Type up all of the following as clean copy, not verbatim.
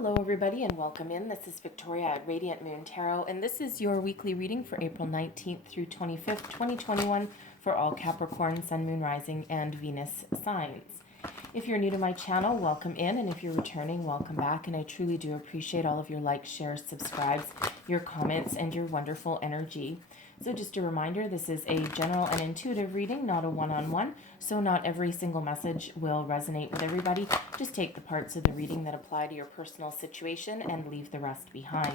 Hello everybody and welcome in. This is Victoria at Radiant Moon Tarot, and this is your weekly reading for April 19th through 25th, 2021 for all Capricorn, Sun, Moon, Rising, and Venus signs. If you're new to my channel, welcome in, and if you're returning, welcome back, and I truly do appreciate all of your likes, shares, subscribes, your comments, and your wonderful energy. So just a reminder, this is a general and intuitive reading, not a one-on-one, so not every single message will resonate with everybody. Just take the parts of the reading that apply to your personal situation and leave the rest behind.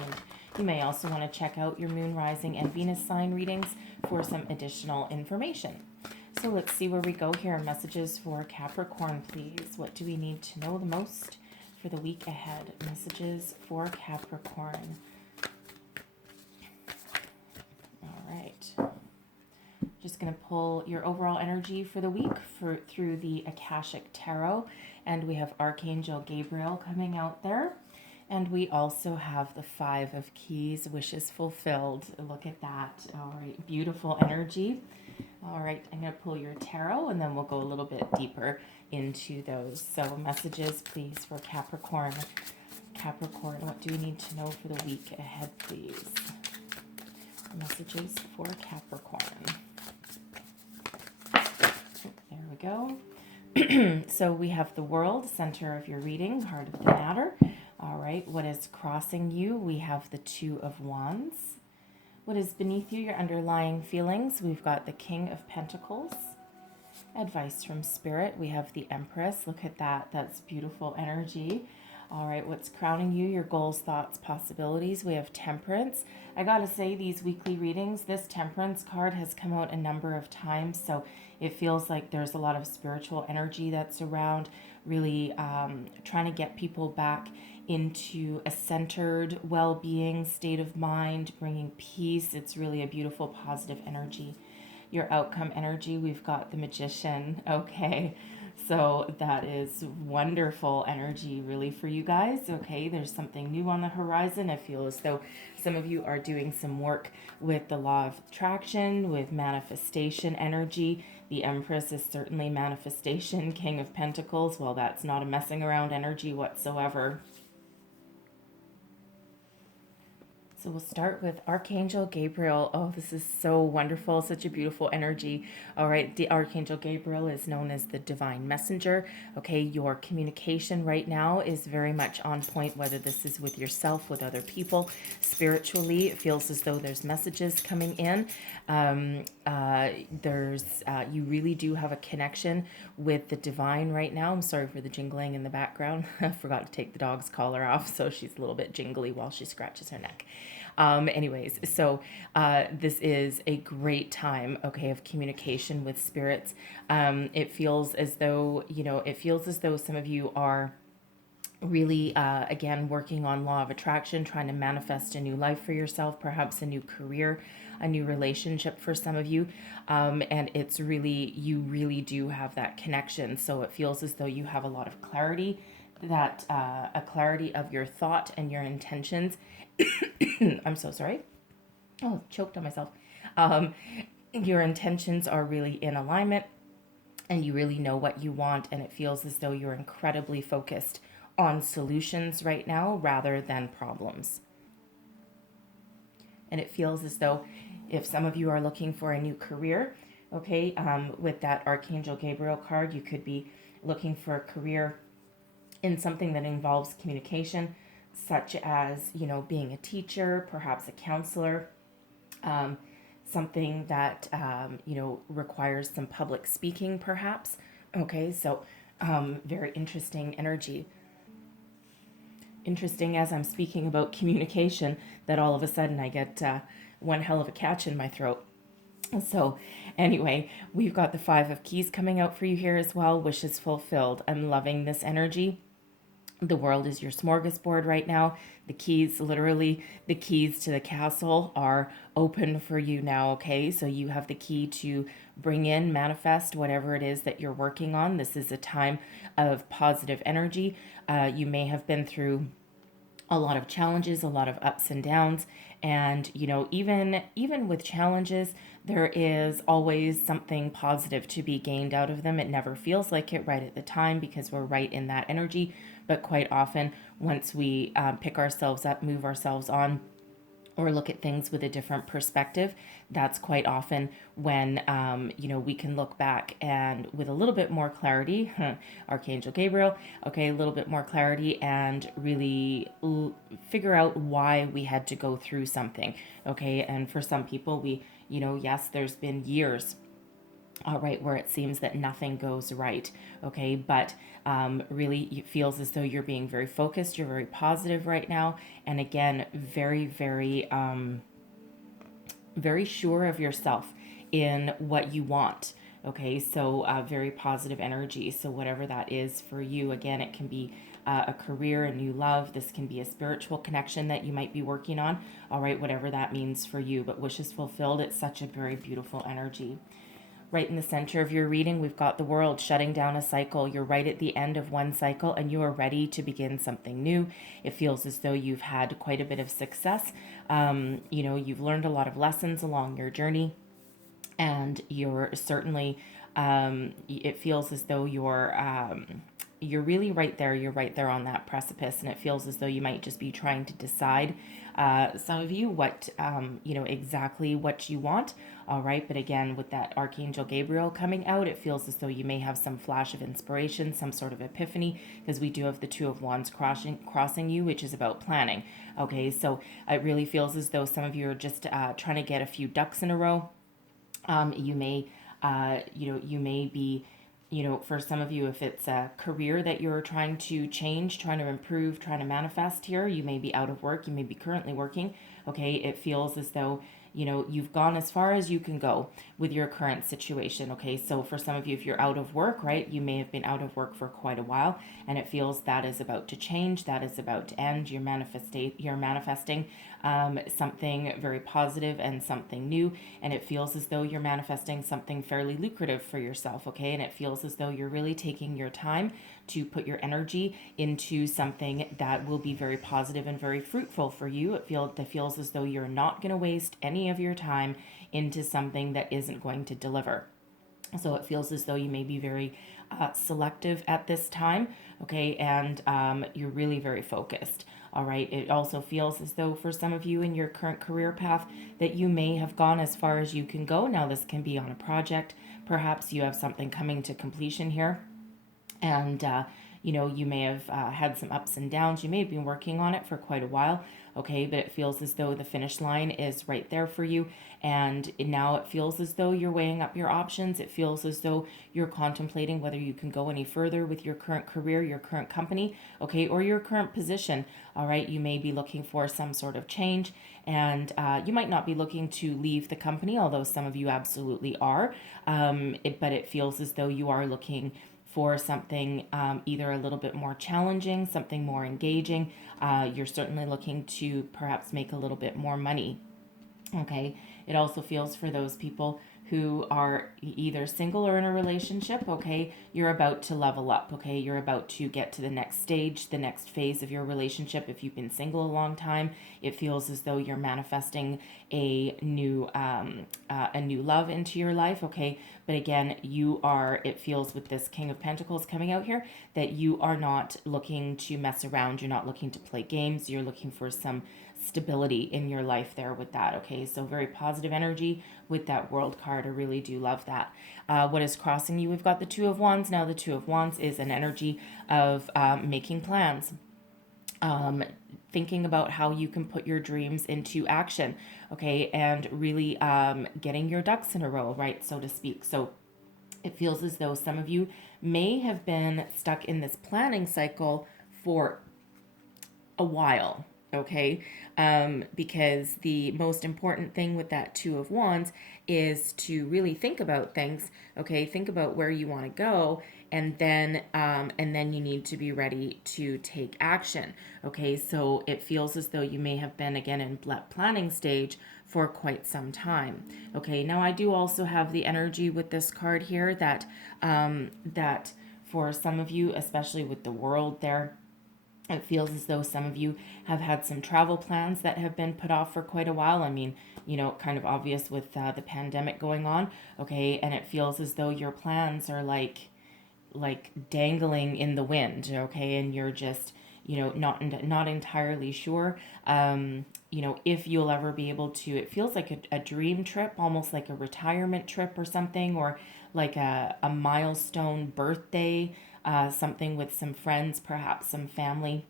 You may also want to check out your Moon, Rising, and Venus sign readings for some additional information. So let's see where we go here. Messages for Capricorn, please. What do we need to know the most for the week ahead? Messages for Capricorn. Just going to pull your overall energy for the week through the Akashic Tarot. And we have Archangel Gabriel coming out there. And we also have the Five of Keys, wishes fulfilled. Look at that. All right, beautiful energy. All right, I'm going to pull your tarot and then we'll go a little bit deeper into those. So messages, please, for Capricorn. Capricorn, what do we need to know for the week ahead, please? Messages for Capricorn. There we go. So we have the World, center of your reading, heart of the matter. All right, what is crossing you? We have the Two of Wands. What is beneath you, your underlying feelings? We've got the King of Pentacles. Advice from Spirit. We have the Empress. Look at that. That's beautiful energy. All right, what's crowning you? Your goals, thoughts, possibilities. We have Temperance. I gotta say, these weekly readings, this Temperance card has come out a number of times, so it feels like there's a lot of spiritual energy that's around, really trying to get people back into a centered well-being state of mind, bringing peace. It's really a beautiful, positive energy. Your outcome energy, we've got the Magician. Okay, so that is wonderful energy really for you guys. Okay, there's something new on the horizon. I feel as though some of you are doing some work with the law of attraction, with manifestation energy. The Empress is certainly manifestation. King of Pentacles, well, that's not a messing around energy whatsoever. So we'll start with Archangel Gabriel. Oh, this is so wonderful. Such a beautiful energy. All right. The Archangel Gabriel is known as the divine messenger. Okay. Your communication right now is very much on point, whether this is with yourself, with other people. Spiritually, it feels as though there's messages coming in. You really do have a connection with the divine right now. I'm sorry for the jingling in the background. I forgot to take the dog's collar off, so she's a little bit jingly while she scratches her neck. Anyways, so this is a great time, okay, of communication with spirits. It feels as though, some of you are really, again, working on law of attraction, trying to manifest a new life for yourself, perhaps a new career, a new relationship for some of you. And it's really, you really do have that connection. So it feels as though you have a lot of clarity, that a clarity of your thought and your intentions. I'm so sorry. Oh, choked on myself. Your intentions are really in alignment and you really know what you want, and it feels as though you're incredibly focused on solutions right now rather than problems. And it feels as though if some of you are looking for a new career, okay, with that Archangel Gabriel card, you could be looking for a career in something that involves communication, such as, being a teacher, perhaps a counselor, something that, requires some public speaking, perhaps. Okay, so very interesting energy. Interesting as I'm speaking about communication that all of a sudden I get one hell of a catch in my throat. So anyway, we've got the Five of Keys coming out for you here as well. Wishes fulfilled. I'm loving this energy. The world is your smorgasbord right now. The keys, literally the keys to the castle, are open for you now, okay? So you have the key to bring in, manifest whatever it is that you're working on. This is a time of positive energy. You may have been through a lot of challenges, a lot of ups and downs. And, even with challenges, there is always something positive to be gained out of them. It never feels like it right at the time because we're right in that energy. But quite often, once we pick ourselves up, move ourselves on, or look at things with a different perspective, that's quite often when we can look back and with a little bit more clarity, Archangel Gabriel, okay, a little bit more clarity, and really figure out why we had to go through something, okay. And for some people, yes, there's been years, all right, where it seems that nothing goes right, okay, but really it feels as though you're being very focused, you're very positive right now, and again, very, very, very sure of yourself in what you want, okay, so very positive energy. So whatever that is for you, again, it can be a career, a new love, this can be a spiritual connection that you might be working on, all right, whatever that means for you, but wishes fulfilled, it's such a very beautiful energy. Right in the center of your reading, we've got the World shutting down a cycle. You're right at the end of one cycle and you are ready to begin something new. It feels as though you've had quite a bit of success. You've learned a lot of lessons along your journey, and you're certainly, it feels as though you're really right there. You're right there on that precipice, and it feels as though you might just be trying to decide, some of you, what, exactly what you want. All right. But again, with that Archangel Gabriel coming out, it feels as though you may have some flash of inspiration, some sort of epiphany, because we do have the Two of Wands crossing you, which is about planning. Okay. So it really feels as though some of you are just trying to get a few ducks in a row. You may be, for some of you, if it's a career that you're trying to change, trying to improve, trying to manifest here, you may be out of work, you may be currently working, okay? It feels as though, you've gone as far as you can go with your current situation, okay? So for some of you, if you're out of work, right, you may have been out of work for quite a while, and it feels that is about to change, that is about to end. You're manifesting something very positive and something new, and it feels as though you're manifesting something fairly lucrative for yourself, okay? And it feels as though you're really taking your time to put your energy into something that will be very positive and very fruitful for you. It feels as though you're not going to waste any of your time into something that isn't going to deliver. So it feels as though you may be very selective at this time, okay, and you're really very focused. All right. It also feels as though for some of you in your current career path that you may have gone as far as you can go. Now, this can be on a project. Perhaps you have something coming to completion here, and you may have had some ups and downs. You may have been working on it for quite a while, okay, but it feels as though the finish line is right there for you, and now it feels as though you're weighing up your options. It feels as though you're contemplating whether you can go any further with your current career, your current company, okay, or your current position. All right, you may be looking for some sort of change, and you might not be looking to leave the company, although some of you absolutely are, but it feels as though you are looking for something either a little bit more challenging, something more engaging. You're certainly looking to perhaps make a little bit more money. Okay. It also feels for those people who are either single or in a relationship, okay, you're about to level up, okay, you're about to get to the next stage, the next phase of your relationship. If you've been single a long time, it feels as though you're manifesting a new love into your life, okay, but again, it feels with this King of Pentacles coming out here that you are not looking to mess around, you're not looking to play games, you're looking for some stability in your life there with that, okay? So very positive energy with that World card. I really do love that. What is crossing you? We've got the Two of Wands. Now the Two of Wands is an energy of making plans, thinking about how you can put your dreams into action, okay? And really getting your ducks in a row, right, so to speak. So it feels as though some of you may have been stuck in this planning cycle for a while, okay? Because the most important thing with that Two of Wands is to really think about things, okay? Think about where you want to go, and then you need to be ready to take action, okay? So it feels as though you may have been, again, in planning stage for quite some time, okay? Now, I do also have the energy with this card here that for some of you, especially with the World there, it feels as though some of you have had some travel plans that have been put off for quite a while. I mean, kind of obvious with the pandemic going on, okay? And it feels as though your plans are like like dangling in the wind, okay, and you're just, not entirely sure, if you'll ever be able to. It feels like a dream trip, almost like a retirement trip or something, or like a milestone birthday, something with some friends, perhaps some family.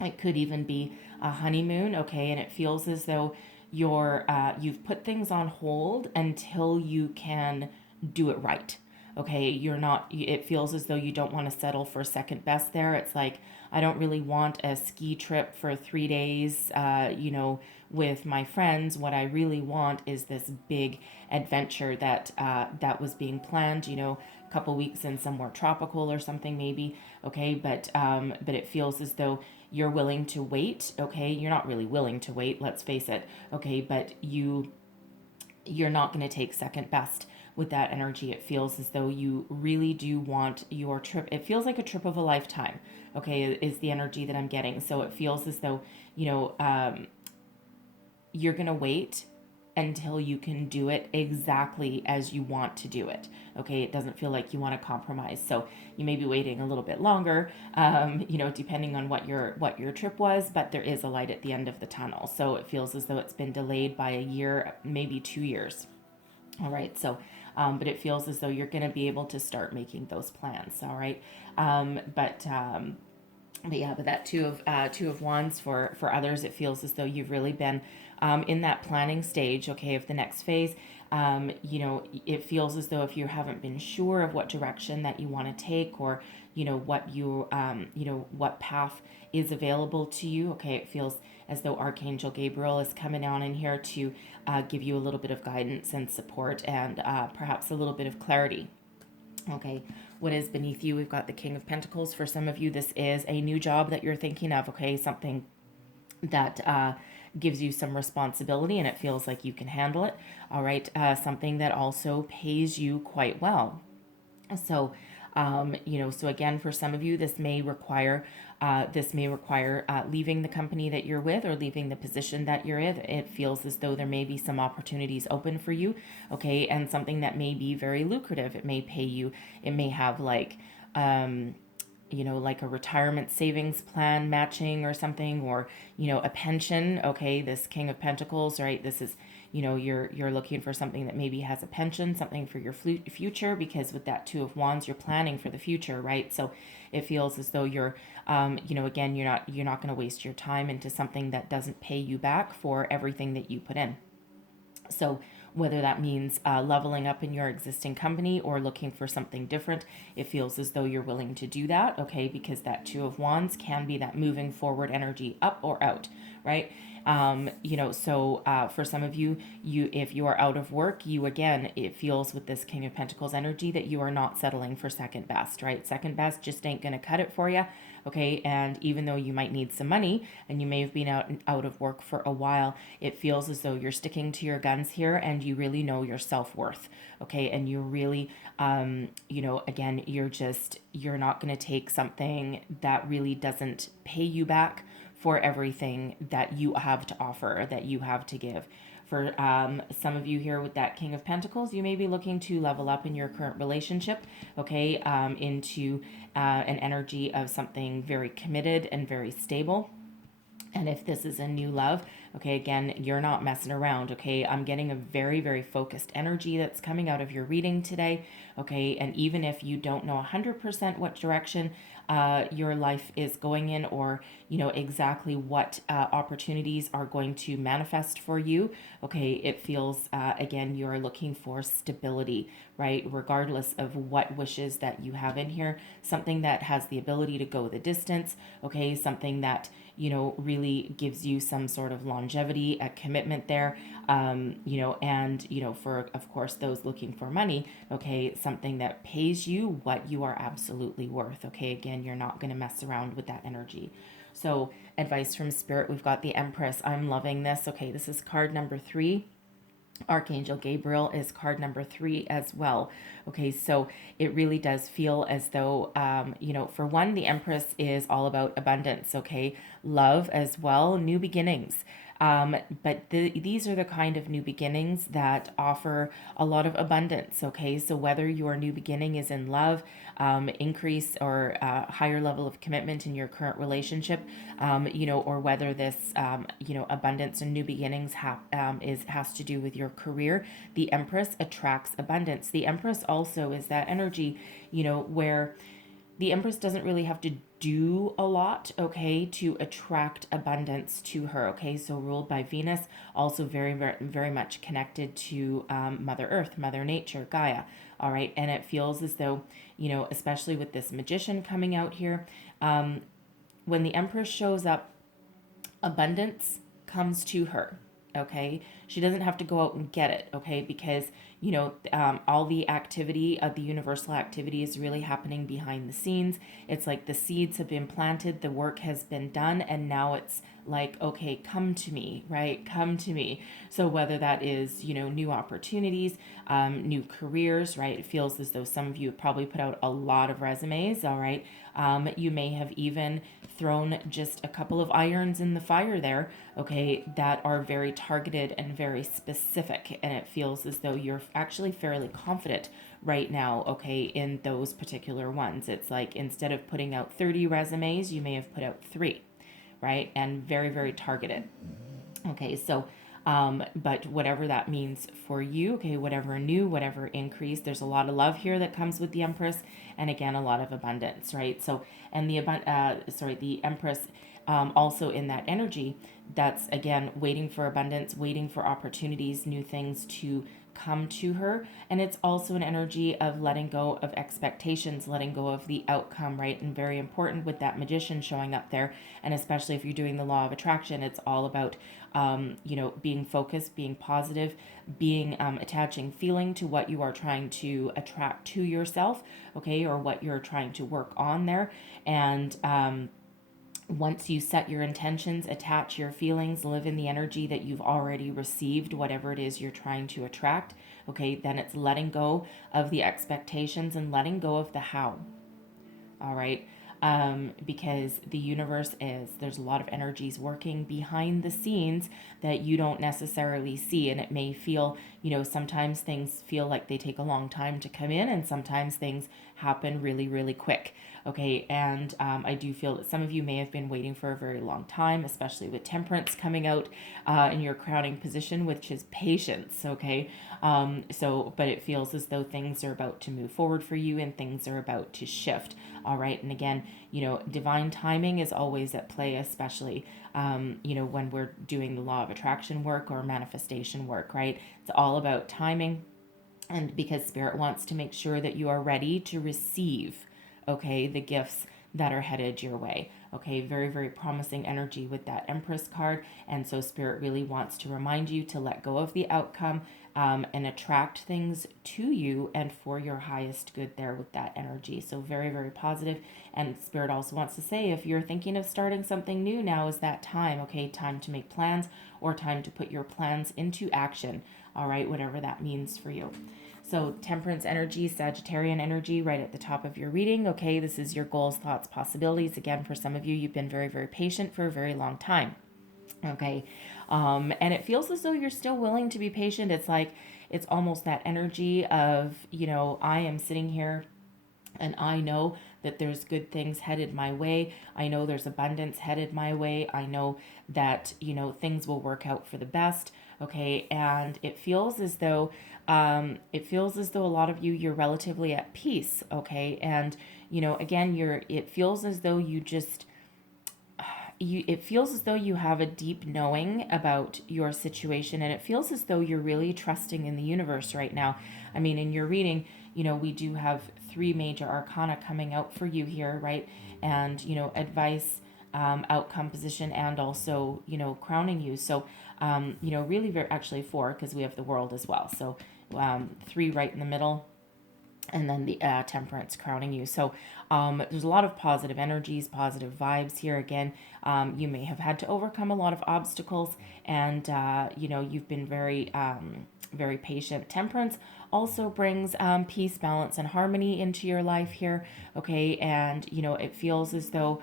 It could even be a honeymoon, okay, and it feels as though you've put things on hold until you can do it right. Okay, you're not. It feels as though you don't want to settle for second best. There, it's like I don't really want a ski trip for 3 days. With my friends, what I really want is this big adventure that was being planned. A couple weeks in somewhere tropical or something maybe. Okay, but it feels as though you're willing to wait. Okay, you're not really willing to wait. Let's face it. Okay, but you're not going to take second best with that energy. It feels as though you really do want your trip. It feels like a trip of a lifetime, okay, is the energy that I'm getting. So it feels as though, you're going to wait until you can do it exactly as you want to do it. Okay, it doesn't feel like you want to compromise. So you may be waiting a little bit longer, depending on what your trip was, but there is a light at the end of the tunnel. So it feels as though it's been delayed by a year, maybe 2 years. All right, so but it feels as though you're going to be able to start making those plans. All right, but that two of wands for others, it feels as though you've really been in that planning stage, okay, of the next phase. It feels as though if you haven't been sure of what direction that you want to take, or what path is available to you, okay, it feels as though Archangel Gabriel is coming on in here to give you a little bit of guidance and support, and perhaps a little bit of clarity. Okay, what is beneath you? We've got the King of Pentacles. For some of you, this is a new job that you're thinking of, okay? Something that gives you some responsibility and it feels like you can handle it, all right? Something that also pays you quite well. So, so again, for some of you, this may require leaving the company that you're with, or leaving the position that you're in. It feels as though there may be some opportunities open for you, okay, and something that may be very lucrative. It may pay you. It may have like like a retirement savings plan matching or something, or a pension. Okay, this King of Pentacles, right? This is, you're looking for something that maybe has a pension, something for your future, because with that Two of Wands, you're planning for the future, right? So it feels as though you're again, you're not going to waste your time into something that doesn't pay you back for everything that you put in. So whether that means leveling up in your existing company or looking for something different, it feels as though you're willing to do that, okay? Because that Two of Wands can be that moving forward energy, up or out, right? For some of you, if you are out of work, it feels with this King of Pentacles energy that you are not settling for second best, right? Second best just ain't going to cut it for you. Okay, and even though you might need some money and you may have been out of work for a while, it feels as though you're sticking to your guns here, and you really know your self-worth. Okay, and you really, again, you're not going to take something that really doesn't pay you back for everything that you have to offer, that you have to give. For some of you here with that King of Pentacles, you may be looking to level up in your current relationship, okay, into an energy of something very committed and very stable. And if this is a new love, okay, again, you're not messing around, okay? I'm getting a very, very focused energy that's coming out of your reading today, okay? And even if you don't know 100% what direction your life is going in, or, exactly what opportunities are going to manifest for you, okay, it feels, again, you're looking for stability, right? Regardless of what wishes that you have in here, something that has the ability to go the distance, okay? Something that, really gives you some sort of longevity, a commitment there, for, of course, those looking for money, okay, something that pays you what you are absolutely worth, okay? Again, you're not going to mess around with that energy. So advice from Spirit, we've got the Empress. I'm loving this. Okay, this is card number 3. Archangel Gabriel is card number 3 as well. Okay, so it really does feel as though, for one, the Empress is all about abundance, okay? Love as well, new beginnings. But these are the kind of new beginnings that offer a lot of abundance. Okay, so whether your new beginning is in love, increase or higher level of commitment in your current relationship, or whether this, abundance and new beginnings has to do with your career. The Empress attracts abundance. The Empress also is that energy, where the Empress doesn't really have to do a lot, okay, to attract abundance to her, okay? So ruled by Venus, also very, very, very much connected to Mother Earth, Mother Nature, Gaia, all right? And it feels as though, especially with this Magician coming out here, when the Empress shows up, abundance comes to her, okay? She doesn't have to go out and get it, okay? Because all the activity of the universal activity is really happening behind the scenes. It's like the seeds have been planted, the work has been done, and now it's like, okay, come to me, right? Come to me. So whether that is, new opportunities, new careers, right? It feels as though some of you have probably put out a lot of resumes, all right? You may have even thrown just a couple of irons in the fire there, okay, that are very targeted and very specific. And it feels as though you're actually fairly confident right now, okay, in those particular ones. It's like instead of putting out 30 resumes, you may have put out 3, right? And very, very targeted. Okay, so but whatever that means for you, okay, whatever new, whatever increase, there's a lot of love here that comes with the Empress, and again, a lot of abundance, right? So, and the Empress, also in that energy, that's again waiting for abundance, waiting for opportunities, new things to come to her. And it's also an energy of letting go of expectations, letting go of the outcome, right? And very important with that Magician showing up there. And especially if you're doing the law of attraction, it's all about, being focused, being positive, being attaching feeling to what you are trying to attract to yourself, okay, or what you're trying to work on there. And, once you set your intentions, attach your feelings, live in the energy that you've already received, whatever it is you're trying to attract, okay, then it's letting go of the expectations and letting go of the how. All right. Because the universe there's a lot of energies working behind the scenes that you don't necessarily see. And it may feel, sometimes things feel like they take a long time to come in, and sometimes things happen really, really quick. Okay. And I do feel that some of you may have been waiting for a very long time, especially with Temperance coming out in your crowning position, which is patience. Okay. But it feels as though things are about to move forward for you and things are about to shift. All right. And again, divine timing is always at play, especially, when we're doing the law of attraction work or manifestation work, right? It's all about timing. And because Spirit wants to make sure that you are ready to receive, okay, the gifts that are headed your way. Okay, very, very promising energy with that Empress card. And so Spirit really wants to remind you to let go of the outcome, and attract things to you and for your highest good there with that energy. So very, very positive. And Spirit also wants to say, if you're thinking of starting something new, now is that time, okay? Time to make plans or time to put your plans into action. All right, whatever that means for you. So Temperance energy, Sagittarian energy right at the top of your reading. Okay, this is your goals, thoughts, possibilities. Again, for some of you, you've been very, very patient for a very long time. Okay, and it feels as though you're still willing to be patient. It's like, it's almost that energy of, I am sitting here and I know that there's good things headed my way. I know there's abundance headed my way. I know that, things will work out for the best. Okay. And it feels as though, a lot of you're relatively at peace. Okay. And, again, it feels as though it feels as though you have a deep knowing about your situation, and it feels as though you're really trusting in the universe right now. I mean, in your reading, we do have 3 major arcana coming out for you here, right? And, advice, outcome, position, and also, crowning you. So, really very, actually 4, because we have the World as well. So 3 right in the middle, and then the Temperance crowning you. So there's a lot of positive energies, positive vibes here. Again, you may have had to overcome a lot of obstacles, and you've been very very patient. Temperance also brings peace, balance, and harmony into your life here. Okay, and it feels as though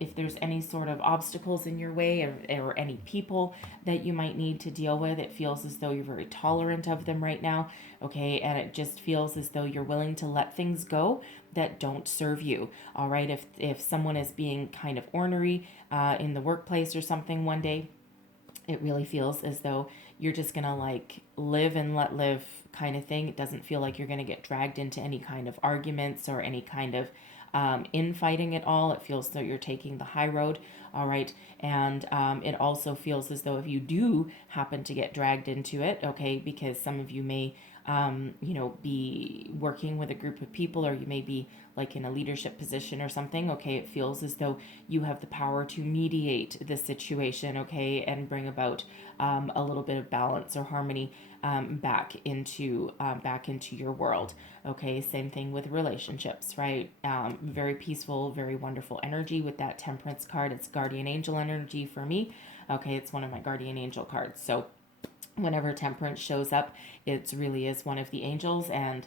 If there's any sort of obstacles in your way, or any people that you might need to deal with, it feels as though you're very tolerant of them right now, okay? And it just feels as though you're willing to let things go that don't serve you, all right? If someone is being kind of ornery in the workplace or something one day, it really feels as though you're just gonna like live and let live kind of thing. It doesn't feel like you're gonna get dragged into any kind of arguments or any kind of infighting at all. It feels though you're taking the high road, all right? And it also feels as though if you do happen to get dragged into it, okay, because some of you may be working with a group of people, or you may be like in a leadership position or something, okay, it feels as though you have the power to mediate the situation, okay, and bring about a little bit of balance or harmony back into your world, okay. Same thing with relationships, right? Very peaceful, very wonderful energy with that Temperance card. It's guardian angel energy for me, okay. It's one of my guardian angel cards. So whenever Temperance shows up, it really is one of the angels, and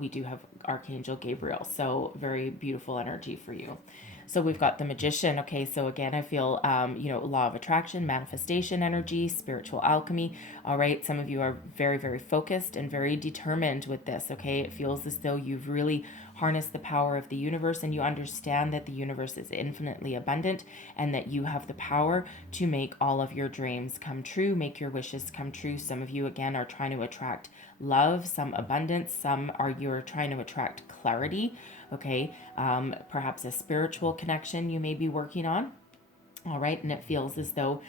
we do have Archangel Gabriel. So very beautiful energy for you. So we've got the Magician. Okay, so again, I feel, law of attraction, manifestation energy, spiritual alchemy. All right, some of you are very, very focused and very determined with this. Okay, it feels as though you've really harnessed the power of the universe, and you understand that the universe is infinitely abundant, and that you have the power to make all of your dreams come true, make your wishes come true. Some of you, again, are trying to attract love, some abundance, some are you're trying to attract clarity, okay. Perhaps a spiritual connection you may be working on, all right. And it feels as though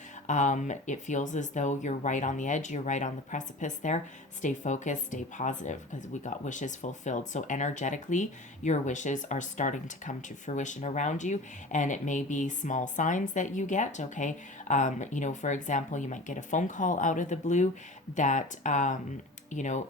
you're right on the edge, you're right on the precipice there. Stay focused, stay positive, because we got wishes fulfilled. So energetically, your wishes are starting to come to fruition around you, and it may be small signs that you get, okay. For example, you might get a phone call out of the blue that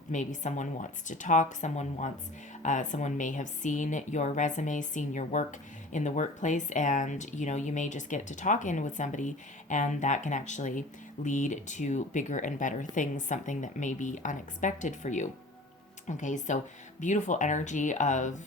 maybe someone wants to talk, someone may have seen your resume, seen your work in the workplace, and you may just get to talking with somebody, and that can actually lead to bigger and better things, something that may be unexpected for you. Okay, so beautiful energy of,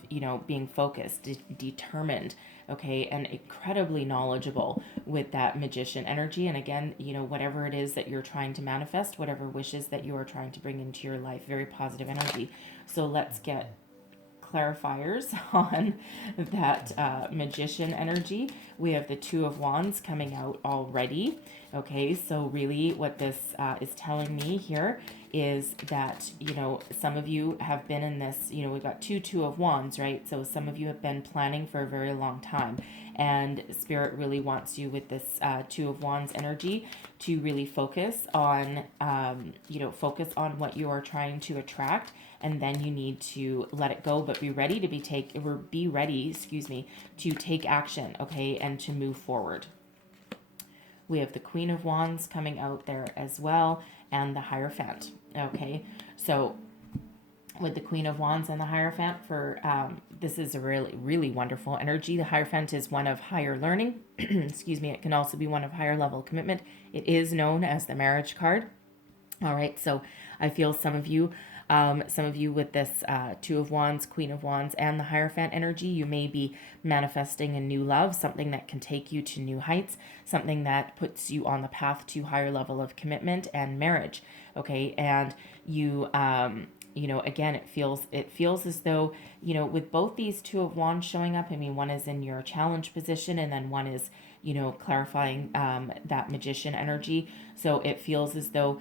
being focused, determined, okay, and incredibly knowledgeable with that Magician energy. And again, whatever it is that you're trying to manifest, whatever wishes that you are trying to bring into your life, very positive energy. So let's get clarifiers on that Magician energy. We have the Two of Wands coming out already. Okay, so really what this is telling me here is that, some of you have been in this, we've got Two of Wands, right? So some of you have been planning for a very long time, and Spirit really wants you with this Two of Wands energy to really focus on what you are trying to attract, and then you need to let it go, but be ready to take action, okay, and to move forward. We have the Queen of Wands coming out there as well, and the Hierophant. Okay, so with the Queen of Wands and the Hierophant, this is a really, really wonderful energy. The Hierophant is one of higher learning. Excuse me. It can also be one of higher level commitment. It is known as the marriage card. All right, so I feel some of you with this Two of Wands, Queen of Wands, and the Hierophant energy, you may be manifesting a new love, something that can take you to new heights, something that puts you on the path to higher level of commitment and marriage. Okay, and you, again, it feels as though, with both these Two of Wands showing up, I mean, one is in your challenge position, and then one is, clarifying that Magician energy. So it feels as though,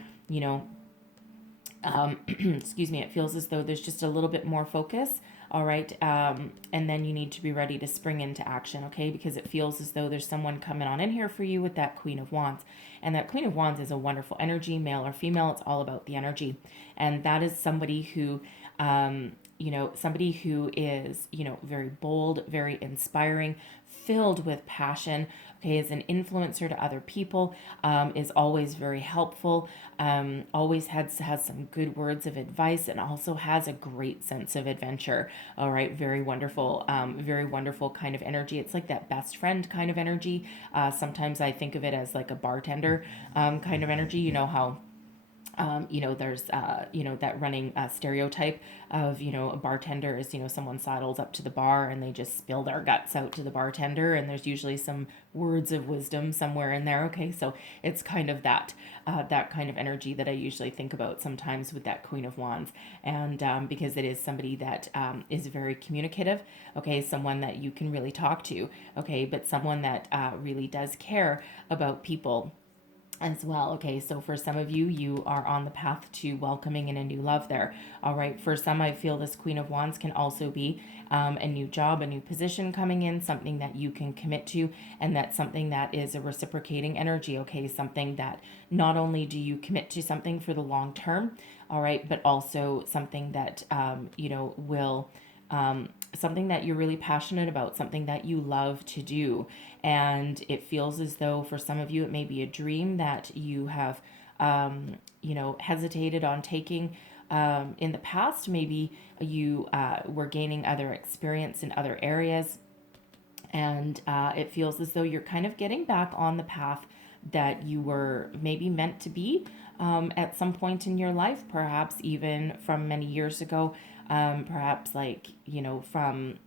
excuse me, it feels as though there's just a little bit more focus, all right, and then you need to be ready to spring into action, okay, because it feels as though there's someone coming on in here for you with that Queen of Wands, and that Queen of Wands is a wonderful energy, male or female, it's all about the energy, and that is somebody who, is, very bold, very inspiring, filled with passion, okay, is an influencer to other people, is always very helpful, always has some good words of advice, and also has a great sense of adventure. All right, very wonderful kind of energy. It's like that best friend kind of energy. Sometimes I think of it as like a bartender kind of energy. You know how There's, that running stereotype of, a bartender is, someone sidles up to the bar and they just spill their guts out to the bartender. And there's usually some words of wisdom somewhere in there. Okay. So it's kind of that kind of energy that I usually think about sometimes with that Queen of Wands. And because it is somebody that is very communicative. Okay. Someone that you can really talk to. Okay. But someone that really does care about people as well. Okay, so for some of you, you are on the path to welcoming in a new love there. All right, for some, I feel this Queen of Wands can also be a new job, a new position coming in, something that you can commit to, and that's something that is a reciprocating energy. Okay, something that not only do you commit to something for the long term, all right, but also something that, will. Something that you're really passionate about, something that you love to do. And it feels as though for some of you, it may be a dream that you have, hesitated on taking in the past. Maybe you were gaining other experience in other areas. And it feels as though you're kind of getting back on the path that you were maybe meant to be at some point in your life, perhaps even from many years ago, perhaps like, from,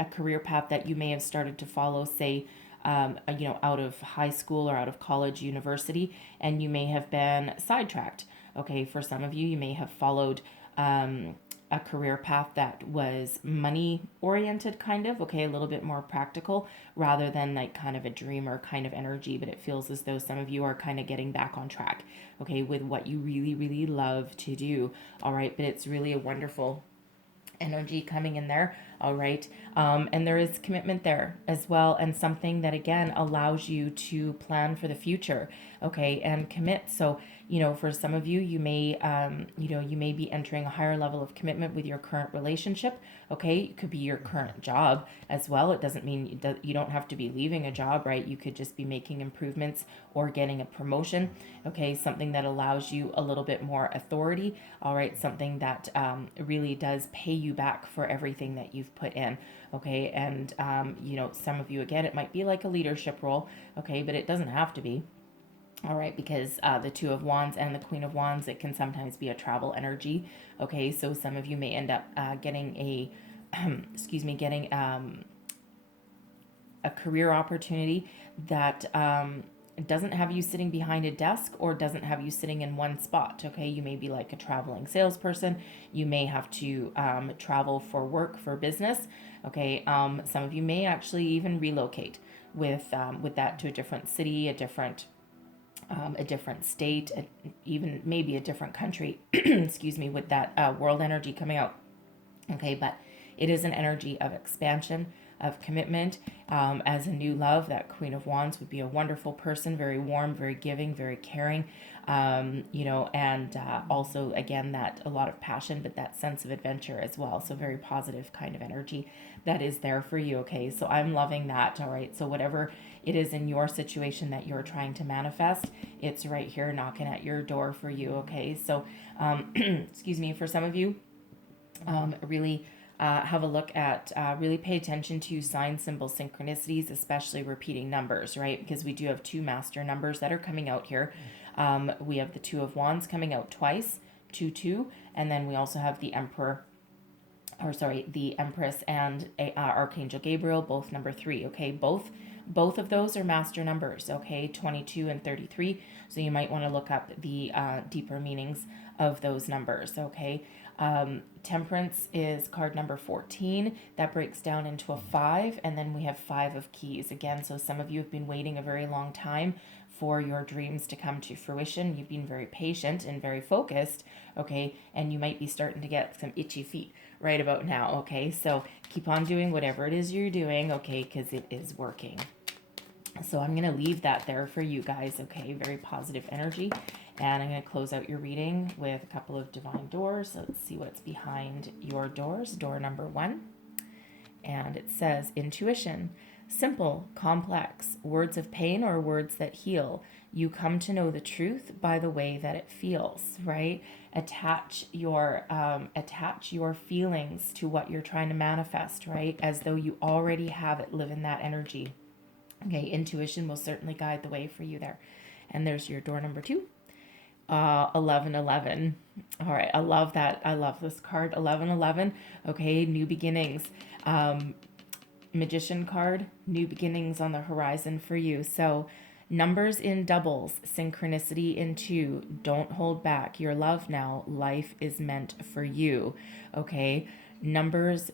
a career path that you may have started to follow, say, out of high school or out of college, university, and you may have been sidetracked. Okay, for some of you, you may have followed a career path that was money oriented, kind of, okay, a little bit more practical rather than like kind of a dreamer kind of energy. But it feels as though some of you are kind of getting back on track, okay, with what you really, really love to do. All right, but it's really a wonderful energy coming in there. All right. And there is commitment there as well, and something that again allows you to plan for the future. Okay. And commit. So, for some of you, you may, you may be entering a higher level of commitment with your current relationship. Okay. It could be your current job as well. It doesn't mean you don't have to be leaving a job, right? You could just be making improvements or getting a promotion. Okay. Something that allows you a little bit more authority. All right. Something that really does pay you back for everything that you've put in. Okay. And, some of you, again, it might be like a leadership role. Okay. But it doesn't have to be. All right, because the Two of Wands and the Queen of Wands, it can sometimes be a travel energy. Okay, so some of you may end up getting a, getting a career opportunity that doesn't have you sitting behind a desk or doesn't have you sitting in one spot. Okay, you may be like a traveling salesperson. You may have to travel for work, for business. Okay, some of you may actually even relocate with that to a different city, a different state, even maybe a different country, with that world energy coming out. Okay, but it is an energy of expansion, of commitment, as a new love. That Queen of Wands would be a wonderful person, very warm, very giving, very caring, and also, again, that a lot of passion, but that sense of adventure as well. So very positive kind of energy that is there for you. Okay, so I'm loving that. All right, so whatever it is in your situation that you're trying to manifest, it's right here knocking at your door for you. Okay, so for some of you, really have a look at, really pay attention to sign, symbol, synchronicities, especially repeating numbers, right? Because we do have two master numbers that are coming out here. We have the Two of Wands coming out twice, 2-2, and then we also have the the Empress and Archangel Gabriel, both number 3. Okay, both of those are master numbers. Okay, 22 and 33. So you might want to look up the deeper meanings of those numbers. Okay. Temperance is card number 14. That breaks down into a 5, and then we have 5 of keys again. So some of you have been waiting a very long time for your dreams to come to fruition. You've been very patient and very focused, okay, and you might be starting to get some itchy feet right about now. Okay, so keep on doing whatever it is you're doing, okay, because it is working. So I'm going to leave that there for you guys, okay? Very positive energy. And I'm going to close out your reading with a couple of divine doors. So let's see what's behind your doors. Door number 1. And it says, intuition. Simple, complex, words of pain or words that heal. You come to know the truth by the way that it feels, right? Attach your feelings to what you're trying to manifest, right? As though you already have it. Live in that energy. Okay, intuition will certainly guide the way for you there. And there's your door number 2. 1111. All right, I love that. I love this card. 1111. Okay, new beginnings. Magician card, new beginnings on the horizon for you. So, numbers in doubles, synchronicity in two. Don't hold back your love now. Life is meant for you. Okay, numbers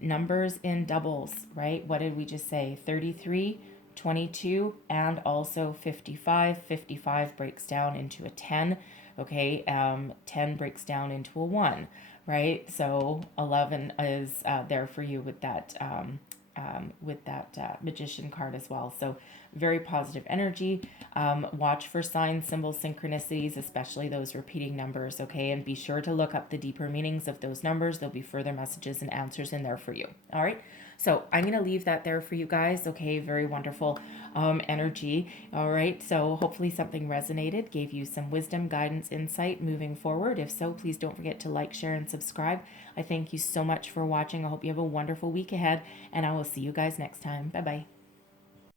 in doubles, right? What did we just say? 33, 22, and also 55. 55 breaks down into a 10. Okay, 10 breaks down into a 1, right? So 11 is there for you with that magician card as well. So very positive energy. Watch for signs, symbols, synchronicities, especially those repeating numbers, okay? And be sure to look up the deeper meanings of those numbers. There'll be further messages and answers in there for you, all right? So I'm going to leave that there for you guys, okay? Very wonderful energy, all right? So hopefully something resonated, gave you some wisdom, guidance, insight moving forward. If so, please don't forget to like, share, and subscribe. I thank you so much for watching. I hope you have a wonderful week ahead, and I will see you guys next time. Bye-bye.